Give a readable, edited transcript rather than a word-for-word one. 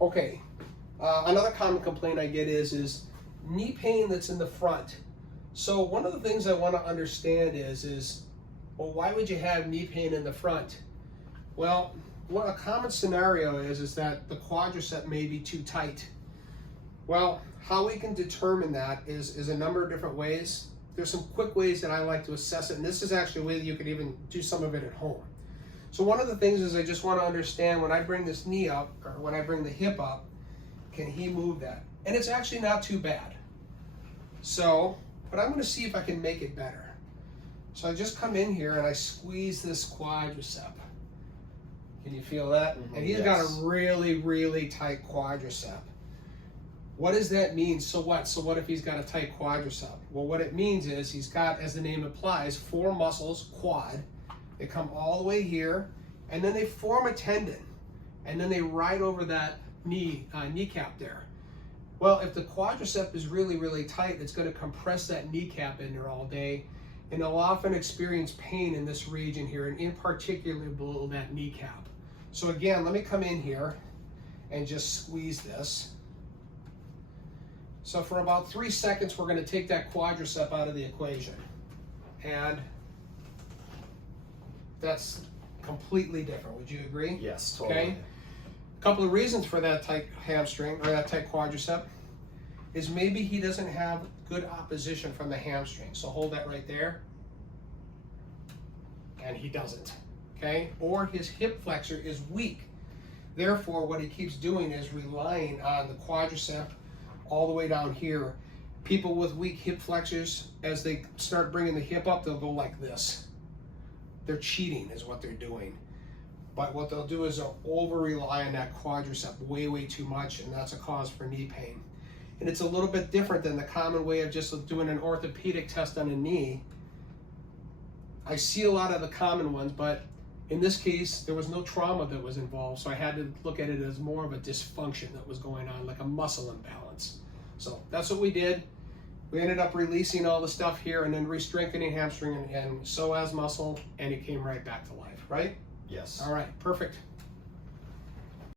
Okay, another common complaint I get is knee pain that's in the front. So one of the things I want to understand is well, why would you have knee pain in the front? Well, what a common scenario is that the quadricep may be too tight. Well, how we can determine that is a number of different ways. There's some quick ways that I like to assess it, and this is actually a way that you could even do some of it at home. So one of the things is I just want to understand when I bring this knee up, or when I bring the hip up, can he move that? And it's actually not too bad. So, but I'm going to see if I can make it better. So I just come in here and I squeeze this quadricep. Can you feel that? Mm-hmm, and he's yes. got a really, really tight quadricep. What does that mean? So what? So what if he's got a tight quadricep? Well, what it means is he's got, as the name implies, 4 muscles, quad. They come all the way here, and then they form a tendon, and then they ride over that kneecap there. Well, if the quadricep is really, really tight, it's going to compress that kneecap in there all day, and they'll often experience pain in this region here, and in particular below that kneecap. So again, let me come in here and just squeeze this. So for about 3 seconds, we're going to take that quadricep out of the equation. And that's completely different. Would you agree? Yes, totally. Okay. A couple of reasons for that tight hamstring or that tight quadricep is maybe he doesn't have good opposition from the hamstring. So hold that right there. And he doesn't. Okay? Or his hip flexor is weak. Therefore, what he keeps doing is relying on the quadricep all the way down here. People with weak hip flexors, as they start bringing the hip up, they'll go like this. They're cheating is what they're doing. But what they'll do is they'll over-rely on that quadricep way, way too much, and that's a cause for knee pain. And it's a little bit different than the common way of just doing an orthopedic test on a knee. I see a lot of the common ones, but in this case, there was no trauma that was involved, so I had to look at it as more of a dysfunction that was going on, like a muscle imbalance. So that's what we did. We ended up releasing all the stuff here and then re-strengthening hamstring and psoas muscle, and it came right back to life, right? Yes. All right, perfect.